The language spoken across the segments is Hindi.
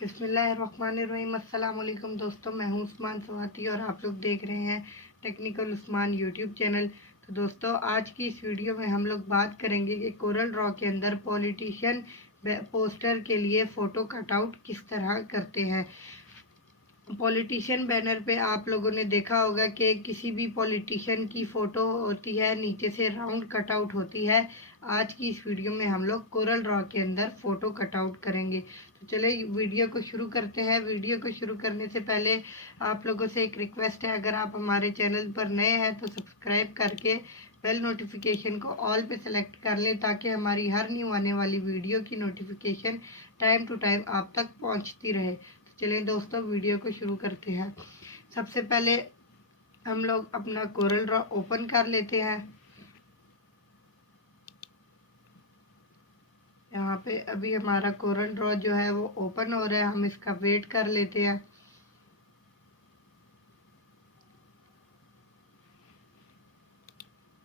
बिस्मिल्लाहिर्रहमानिर्रहीम। अस्सलाम वालेकुम दोस्तों, मैं हूं उस्मान स्वाति और आप लोग देख रहे हैं टेक्निकल उस्मान यूट्यूब चैनल। तो दोस्तों, आज की इस वीडियो में हम लोग बात करेंगे कि कोरल ड्रॉ के अंदर पॉलिटिशियन पोस्टर के लिए फ़ोटो कटआउट किस तरह करते हैं। पॉलिटिशियन बैनर पे आप लोगों ने देखा होगा कि किसी भी पॉलिटिशियन की फ़ोटो होती है, नीचे से राउंड कटआउट होती है। आज की इस वीडियो में हम लोग कोरल ड्रॉ के अंदर फ़ोटो कटआउट करेंगे। तो चलिए वीडियो को शुरू करते हैं। वीडियो को शुरू करने से पहले आप लोगों से एक रिक्वेस्ट है, अगर आप हमारे चैनल पर नए हैं तो सब्सक्राइब करके बेल नोटिफिकेशन को ऑल पे सेलेक्ट कर लें, ताकि हमारी हर न्यू आने वाली वीडियो की नोटिफिकेशन टाइम टू टाइम आप तक पहुंचती रहे। चलिए दोस्तों, वीडियो को शुरू करते हैं। सबसे पहले हम लोग अपना कोरल ड्रॉ ओपन कर लेते हैं। यहाँ पे अभी हमारा कोरल ड्रॉ जो है वो ओपन हो रहा है, हम इसका वेट कर लेते हैं।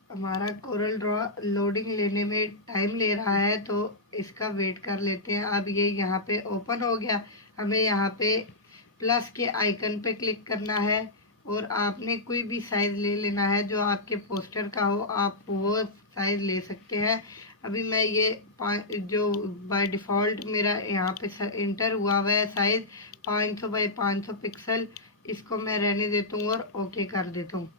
हमारा कोरल ड्रॉ लोडिंग लेने में टाइम ले रहा है, तो इसका वेट कर लेते हैं। अब ये यहाँ पे ओपन हो गया। हमें यहाँ पे प्लस के आइकन पे क्लिक करना है और आपने कोई भी साइज़ ले लेना है जो आपके पोस्टर का हो, आप वो साइज़ ले सकते हैं। अभी मैं ये जो बाय डिफ़ॉल्ट मेरा यहाँ पे इंटर हुआ है साइज़ 500 बाई 500 पिक्सल, इसको मैं रहने देता हूँ और ओके कर देता हूँ।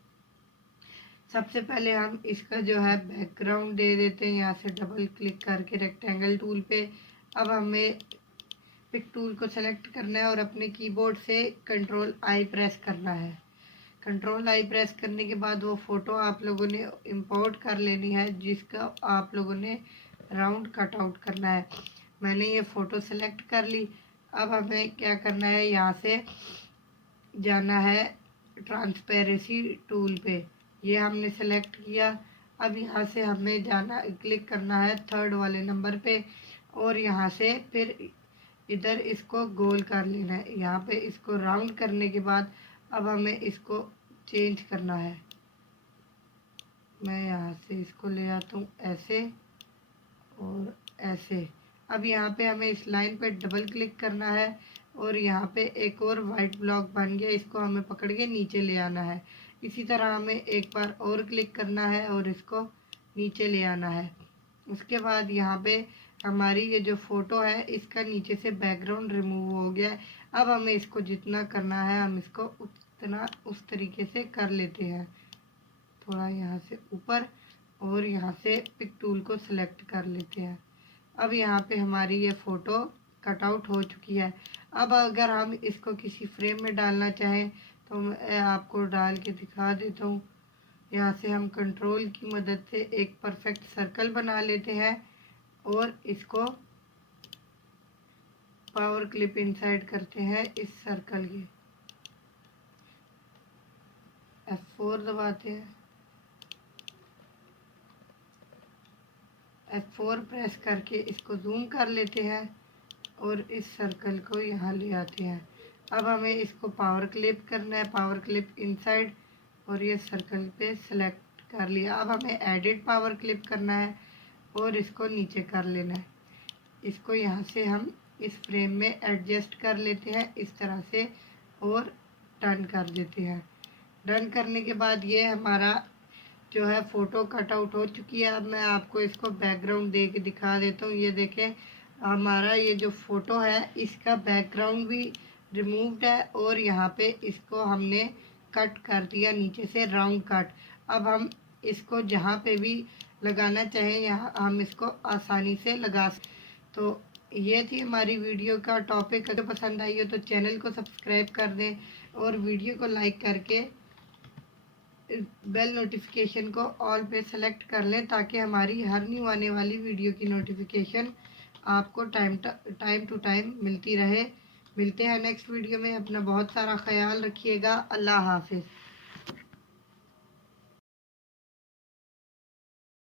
सबसे पहले हम इसका जो है बैकग्राउंड दे देते हैं, यहाँ से डबल क्लिक करके रेक्टेंगल टूल पे। अब हमें पिक टूल को सेलेक्ट करना है और अपने कीबोर्ड से कंट्रोल आई प्रेस करना है। कंट्रोल आई प्रेस करने के बाद वो फ़ोटो आप लोगों ने इंपोर्ट कर लेनी है, जिसका आप लोगों ने राउंड कट आउट करना है। मैंने ये फ़ोटो सेलेक्ट कर ली। अब हमें क्या करना है, यहाँ से जाना है ट्रांसपेरेंसी टूल पे, ये हमने सेलेक्ट किया। अब यहाँ से हमें जाना क्लिक करना है थर्ड वाले नंबर पे और यहाँ से फिर इधर इसको गोल कर लेना है। यहाँ पे इसको राउंड करने के बाद अब हमें इसको चेंज करना है। मैं यहाँ से इसको ले आता हूँ ऐसे और ऐसे। अब यहाँ पे हमें इस लाइन पे डबल क्लिक करना है और यहाँ पे एक और वाइट ब्लॉक बन गया, इसको हमें पकड़ के नीचे ले आना है। इसी तरह हमें एक बार और क्लिक करना है और इसको नीचे ले आना है। उसके बाद यहाँ पे हमारी ये जो फ़ोटो है इसका नीचे से बैकग्राउंड रिमूव हो गया है। अब हमें इसको जितना करना है हम इसको उतना उस तरीके से कर लेते हैं, थोड़ा यहाँ से ऊपर और यहाँ से पिक टूल को सिलेक्ट कर लेते हैं। अब यहाँ पे हमारी ये फ़ोटो कटआउट हो चुकी है। अब अगर हम इसको किसी फ्रेम में डालना चाहें तो मैं आपको डाल के दिखा देता हूँ। यहाँ से हम कंट्रोल की मदद से एक परफेक्ट सर्कल बना लेते हैं और इसको पावर क्लिप इनसाइड करते हैं इस सर्कल के। F4 दबाते हैं, F4 प्रेस करके इसको जूम कर लेते हैं और इस सर्कल को यहाँ ले आते हैं। अब हमें इसको पावर क्लिप करना है, पावर क्लिप इनसाइड और ये सर्कल पे सेलेक्ट कर लिया। अब हमें एडिट पावर क्लिप करना है और इसको नीचे कर लेना है। इसको यहाँ से हम इस फ्रेम में एडजस्ट कर लेते हैं इस तरह से और डन कर देते हैं। डन करने के बाद ये हमारा जो है फ़ोटो कटआउट हो चुकी है। अब मैं आपको इसको बैकग्राउंड दे के दिखा देता हूँ। ये देखें, हमारा ये जो फ़ोटो है इसका बैकग्राउंड भी रिमूव्ड है और यहाँ पे इसको हमने कट कर दिया नीचे से राउंड कट। अब हम इसको जहाँ पे भी लगाना चाहें यहाँ हम इसको आसानी से लगा सकते। तो ये थी हमारी वीडियो का टॉपिक। अगर पसंद आई हो तो चैनल को सब्सक्राइब कर दें और वीडियो को लाइक करके बेल नोटिफिकेशन को ऑल पे सेलेक्ट कर लें, ताकि हमारी हर न्यू आने वाली वीडियो की नोटिफिकेशन आपको टाइम टू टाइम मिलती रहे। मिलते हैं नेक्स्ट वीडियो में। अपना बहुत सारा ख्याल रखिएगा। अल्लाह हाफिज़।